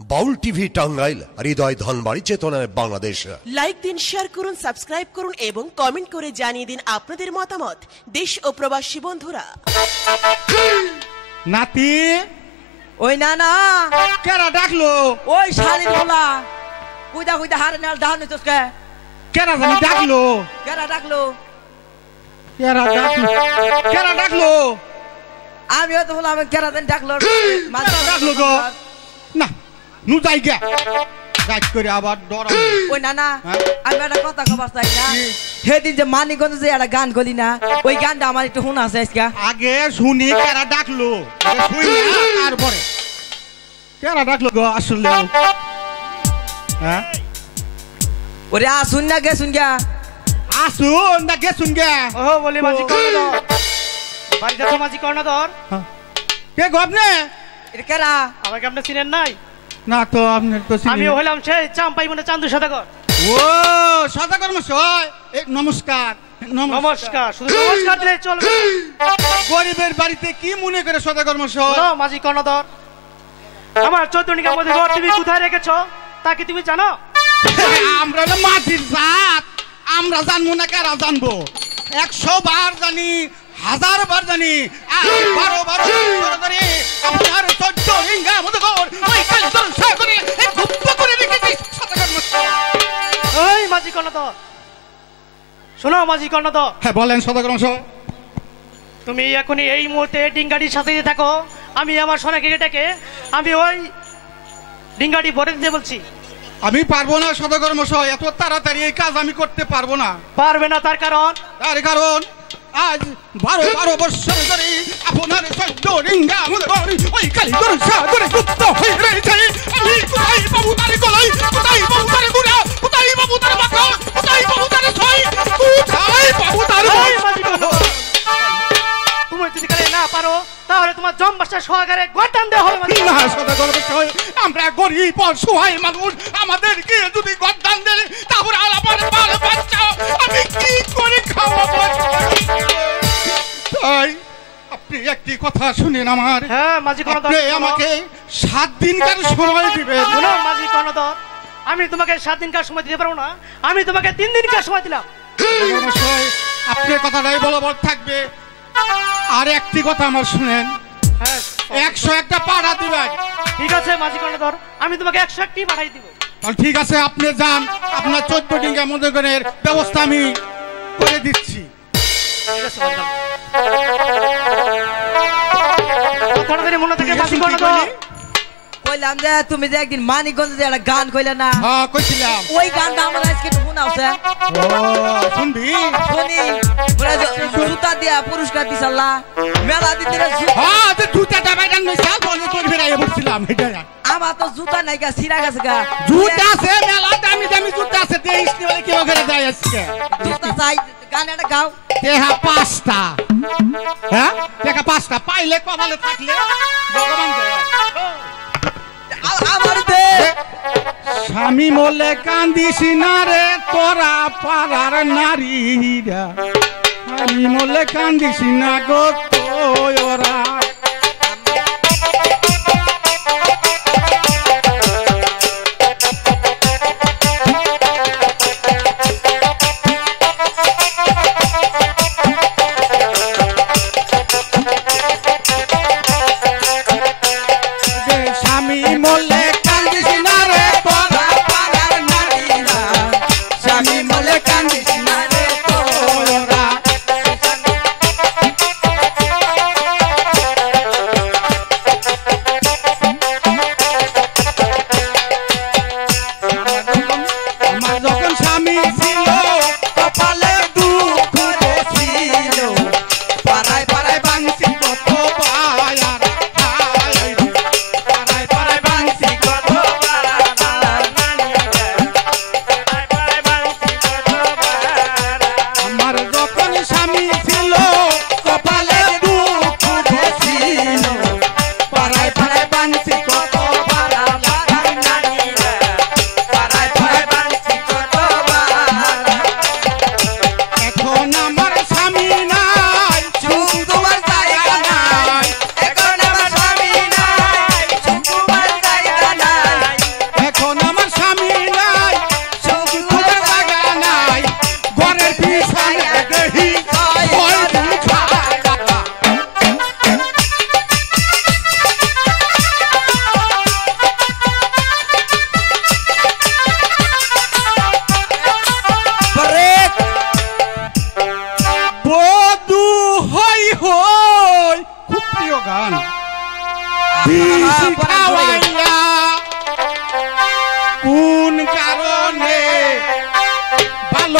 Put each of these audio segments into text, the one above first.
বাউল TV Tangail, হৃদয় ধনবাড়ি, চেতনায় Bangladesh. Like দিন, share করুন, সাবস্ক্রাইব করুন এবং কমেন্ট করে জানিয়ে দিন আপনাদের মতামত। দেশ ও প্রবাসী বন্ধুরা। নাতি ওই না না কেরা ডাকলো? ওই শালির বলা কুইদা কুইদা হারে নাল ডাহান তোকে কেরা জানি ডাকলো? কেরা ডাকলো? কেরা ডাকলো? কেরা ডাকলো? আমিও তো বললাম কেরা জানি ডাকলো। কেরা ডাকলো গো? না নু যাই গে গাছ করে আবার ডরা। ওই না না আমি একটা কথা কবার চাই না, সেদিন যে মানিকগঞ্জ যে একটা গান গলি না, ওই গানটা আমার একটু শোনা আছে আজকে। আগে শুনি কেরা ডাকলো, শুনি না তারপরে কেরা ডাকলো গো আসলে। হ্যাঁ ওরে আসুন না গে শুন গা, আসুন না গে শুন গে। ও বলি মাঝি কর্ণধর, বাড়িতে তো মাঝি কর্ণধর। কে গো আপনি? এটা কেরা? আমাকে আপনি চিনেন নাই? না তো আপনি তো চিনি। আমিও হলাম সেই চাম্পাই মনে চান্দু সদাগর। ও সদাগর মশাই, নমস্কার। নমস্কার, শুধু নমস্কার দিলে চলবে? গরিবের বাড়িতে কি মনে করে সদাগর মশাই? শোনো মাঝি কর্ণধর, আমার 14 মধ্যে ঘর তুমি কোথায় রেখেছো তা কি তুমি জানো? আমরা হলো মাটির জাত, আমরা জানবো না কারা জানবো? 100 বার জানি, 1000 বার জানি, 12 বার ধরে আপনার 14 রিঙ্গা মধ্যে ঘর ওই কালি তোর সাগরে এই গুপ্ত করে রেখেছি সদাগর মশাই। ওই মাঝি কর্ণধর, শোনো মাঝি কর্ণধর। হ্যাঁ বলেন সদাগর মশাই। তুমি এখনই এই মুহূর্তে ডিঙ্গাটির সাথে থাকো, আমি আমার সোনাকে ডেকে আমি ওই ডিঙ্গাটি ভরে দিতে বলছি। আমি পারবো না সদাগর মশাই, এত তাড়াতাড়ি এই কাজ আমি করতে পারবো না। পারবে না তার কারণ? তার কারণ আজ 12 বছর ধরে আপনার 14 রিঙ্গা মধ্যে ঘর ওই কালি তোর সাগরে গুপ্ত হয়ে রয়েছে। আমি কোথায় পাবো তার গলাই, কোথায় পাবো তার গুড়া, কোথায় পাবো তার মাথা, কোথায় পাবো তার ছয়, কোথায় পাবো তার ওই মাঝি কর্ণধর, তুমি যদি কালে না পারো তাহলে তোমার জমবাসা সহকারে গর্দান দেওয়া হবে। মাঝি না সদাগর মশাই, আমরা গরিব অসহায় মানুষ, আমাদেরকে যদি গর্দান দেয় তারপরে আমার বাল বাচ্চা আমি কি করে খাওয়াবো? তাই আপনি একটি কথা শুনেন আমার। হ্যাঁ মাঝি কর্ণধর, আপনি আমাকে 7 দিনকার সময় দিবেন। শোনো মাঝি কর্ণধর, আমি তোমাকে 7 দিনকার সময় দিতে পারবো না, আমি তোমাকে 3 দিনকার সময় দিলাম। সদাগর মশাই, আপনার কথাটাই বলবৎ থাকবে। আর একটি কথা আমার শুনেন, হ্যাঁ 101টা পাড়া দিবেন। ঠিক আছে মাঝি কর্ণধর, আমি তোমাকে 101টি পাঠাই দিব। তাহলে ঠিক আছে, আপনি যান, আপনার 14 ডিঙ্গা মধ্যের ব্যবস্থা আমি করে দিচ্ছি। ঠিক আছে কথাটা মনে থাকে মাঝি কর্ণধর। কইলাম যে তুমি যে একদিন মানিকগঞ্জ যে একটা গান কইলে না, হ্যাঁ কইছিলাম। ওই গানটা আমার আজকে একটু শোনা আছে। ও শুনবি? শুনি ওরা জুতা দিয়া পুরস্কার দিছাল্লা মেলা দিতে। হ্যাঁ তো জুতাটা বাইরান নইছা বলে তোর ফেরাইয়া বসছিলাম এটা। আমার তো জুতা নাই গা, ছিড়া গেছে গা। জুতা আছে মেলা দামি দামি জুতা আছে, দেইস নি বলে কি ওখানে যায় আজকে। জুতা চাই, গান একটা গাও। দেহা 5টা, হ্যাঁ দেখা 5টা পাইলে কপালে থাকলে ভগবান দেয়। আমার দে স্বামী মলে কান্দিস না রে তোরা পাড়ার নারীরা, স্বামী মলে কান্দিস না গো তোরা। স্বামী মলে কান্দিস না রে তোরা পাড়ার নারীরা, স্বামী মলে কান্দিস না রে তোরা।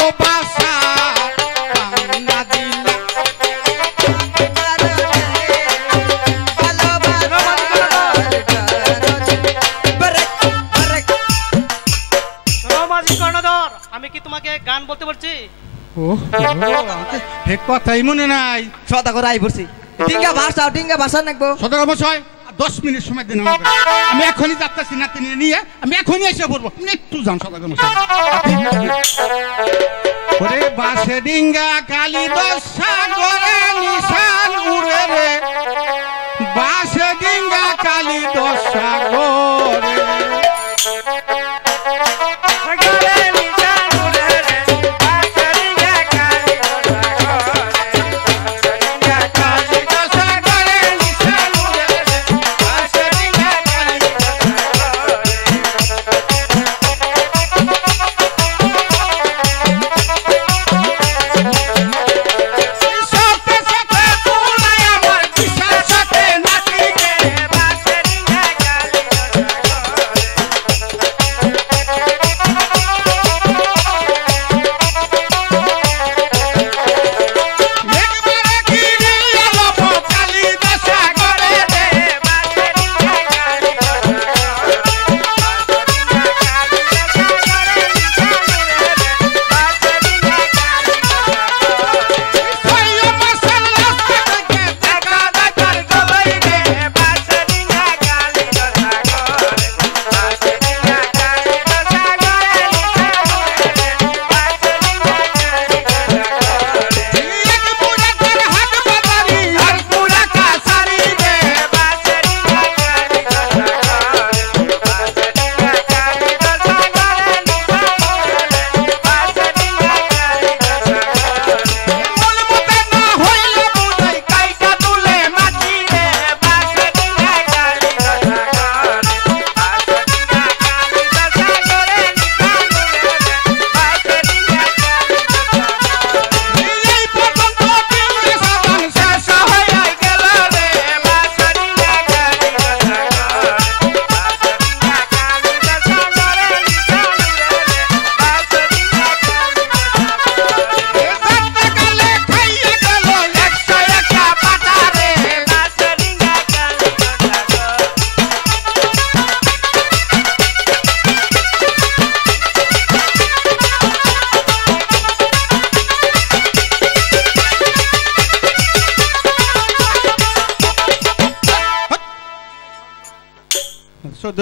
ভালোবাসা না দিলা শোনো মাঝি কর্ণধর, আমি কি তোমাকে গান বলতে বলছি? ও হে কথাই মনে নাই। সদা করে আই পড়ছি ডিঙ্গা ভাষা নাকবো সদর মশাই 10 মিনিট সময় দিন আমাকে। আমি এখনই যাচ্ছি নাতি নিয়ে আমি এখনই এসে পড়বো। আপনি একটু যান সদর মশাই। ওরে বাসে ডিঙ্গা কালী দশা করে নিশান উড়ে রে, বাসে ডিঙ্গা কালী দশা করে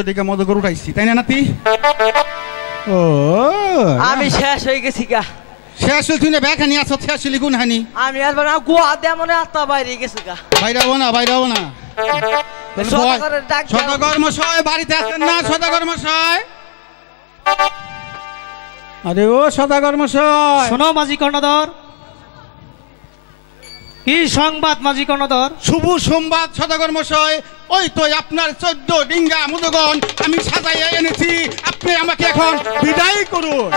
দিকে মদ করে উঠাইছি, তাই না নাতি? ও আমি শেষ হয়ে গেছি গা। শেষ তুই না ব্যাগ হানি আছো, শেষ হলি গুণ হানি। আমি আর বানা গোয়া দে মনে আত্মা বাইরে গেছে গা। বাইরে হবো না সদাগর মশাই বাড়িতে আছেন না? সদাগর মশাই, আরে ও সদাগর মশাই। শোনো মাঝি কর্ণধর, কি সংবাদ মাঝি কর্ণধর? শুভ সংবাদ সদাগর মশাই। ওই তো আপনার 14 ডিঙ্গা মুদগন আমি সাজাইয়া এনেছি, আপনি আমাকে এখন বিদায় করুন।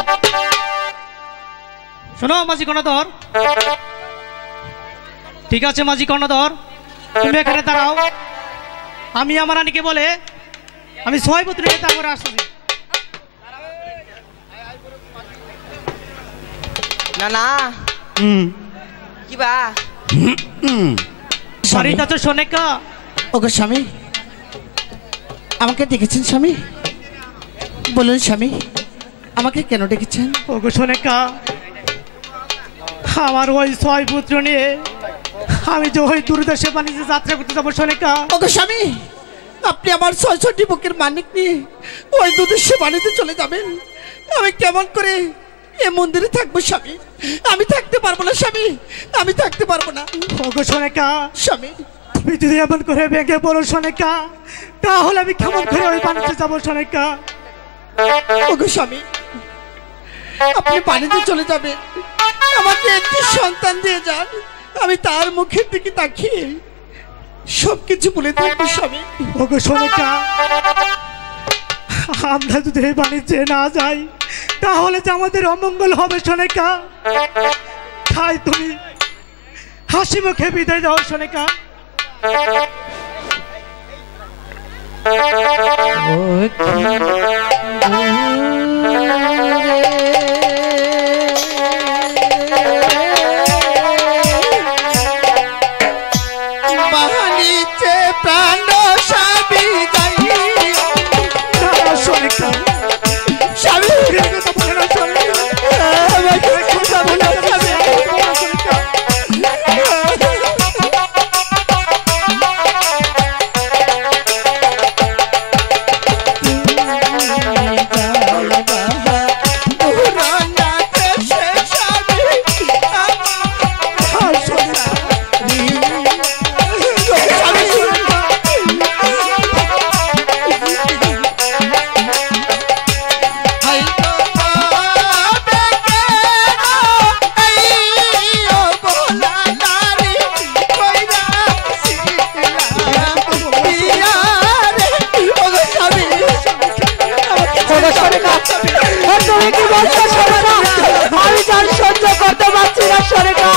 শোনো মাঝি কর্ণধর, ঠিক আছে মাঝি কর্ণধর, তুমি এখানে দাঁড়াও। আমি আমার রানীকে বলে আমি 6 পুত্র নিয়ে তারপরে আসছি। না না কি বা বাড়িতে তো সোনেকা। ওগো স্বামী, আমাকে ডেকেছেন স্বামী? বলুন স্বামী, আমাকে কেন ডেকেছেন? ওগো সোনেকা, আমার ওই 6 পুত্র নিয়ে আমি যে ওই দূরদেশে বাণিজ্যে যাত্রা করতে যাবো সোনেকা। ওগো স্বামী, আপনি আমার ৬৬টি বুকের মানিক নিয়ে ওই দুদেশে বাণিজ্যে চলে যাবেন? আমি কেমন করে এ মন্দিরে থাকবো স্বামী? আমি থাকতে পারবো না স্বামী, আমি থাকতে পারবো না। ওগো সোনেকা স্বামী, তুমি যদি এমন করে ভেঙে পড়ো সোনেকা, তাহলে আমি কেমন করে ওই বাণিজ্যে যাবো সোনেকা? ওগো স্বামী, আপনি বাণিজ্যে চলে যাবেন, আমাকে একটি সন্তান দিয়ে যান, আমি তার মুখের দিকে তাকিয়ে সবকিছু বলে থাকবো স্বামী। ওগো সোনেকা, আমরা যদি এই বাণিজ্যে না যাই তাহলে যে আমাদের অমঙ্গল হবে সোনেকা। তাই তুমি হাসি মুখে বিদায় দাও সোনেকা। বলছো সোনিকা, আমি যার সহ্য করতে পারছি না সোনিকা।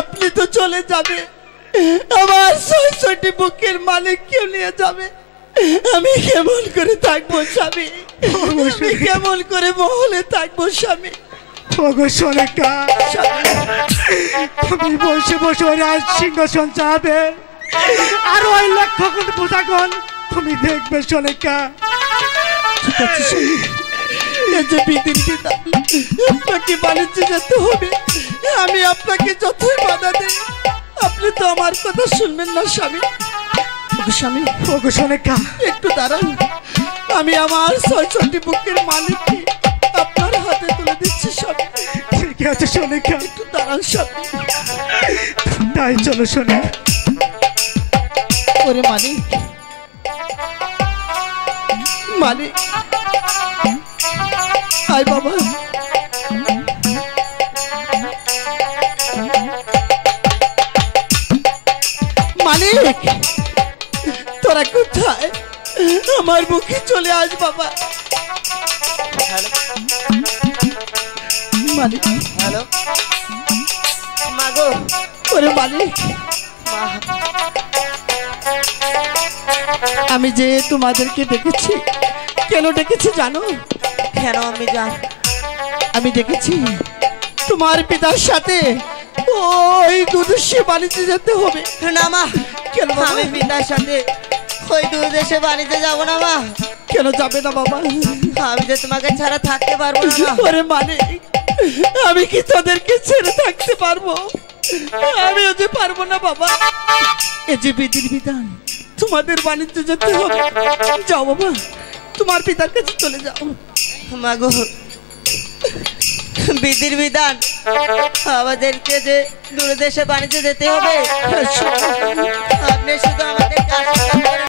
আপনি তো চলে যাবে, আমার ৬৬টি বুকের মালিক কেউ নিয়ে যাবে, আমি কেমন করে থাকবো স্বামী? আমি কেমন করে মহলে থাকবো স্বামী? সোনিকা, তুমি বসে বসে ওই রাজ সিংহাসন চাবে আর ওই লক্ষ কোটি পূজাগণ তুমি দেখবে সোনিকা। ঠিক আছে স্বামী, এই যে বিদিন পিতা আপনাকে বাণিজ্যে যেতে হবে, আমি আপনাকে যতই বাধা দিই আপনি তো আমার কথা শুনবেন না স্বামী। স্বামী সোনিকা, একটু দাঁড়ান, আমি আমার ৬৬টি বুকের মালিককে আপনার হাতে তুলে দিচ্ছি স্বামী। ঠিক আছে সোনিকা, একটু দাঁড়ান স্বামী। তাই চলো সোনিকা। ওরে মালিক, মালিক আয় বাবা। মালিক তোরা কোথায়? আমার বুকে চলে আস বাবা। মালিক, হ্যালো মাগো। ওরে মালিক, আমি যে তোমাদেরকে ডেকেছি, কেন ডেকেছি জানো? কেন আমি জান? আমি ডেকেছি তোমার পিতার সাথে ওই দুদেশে বাণিজ্যে যেতে হবে। না মা, কেন বাবা? আমি পিতার সাথে ওই দূর দেশে বাণিজ্যে যাব না মা। কেন যাবে না বাবা? আমি যে তোমাকে ছাড়া থাকতে পারবো না। ওরে মালিক, আমি কি তোদেরকে ছেড়ে থাকতে পারবো? আমিও যে পারবো না বাবা। এই যে বিধির বিধান, তোমাদের বাণিজ্যে যেতে হবে। যাও বাবা, তোমার পিতার কাছে চলে যাও। মাগো, বিধির বিধান আমাদেরকে যে দূর দেশে বাণিজ্যে যেতে হবে, আপনি শুধু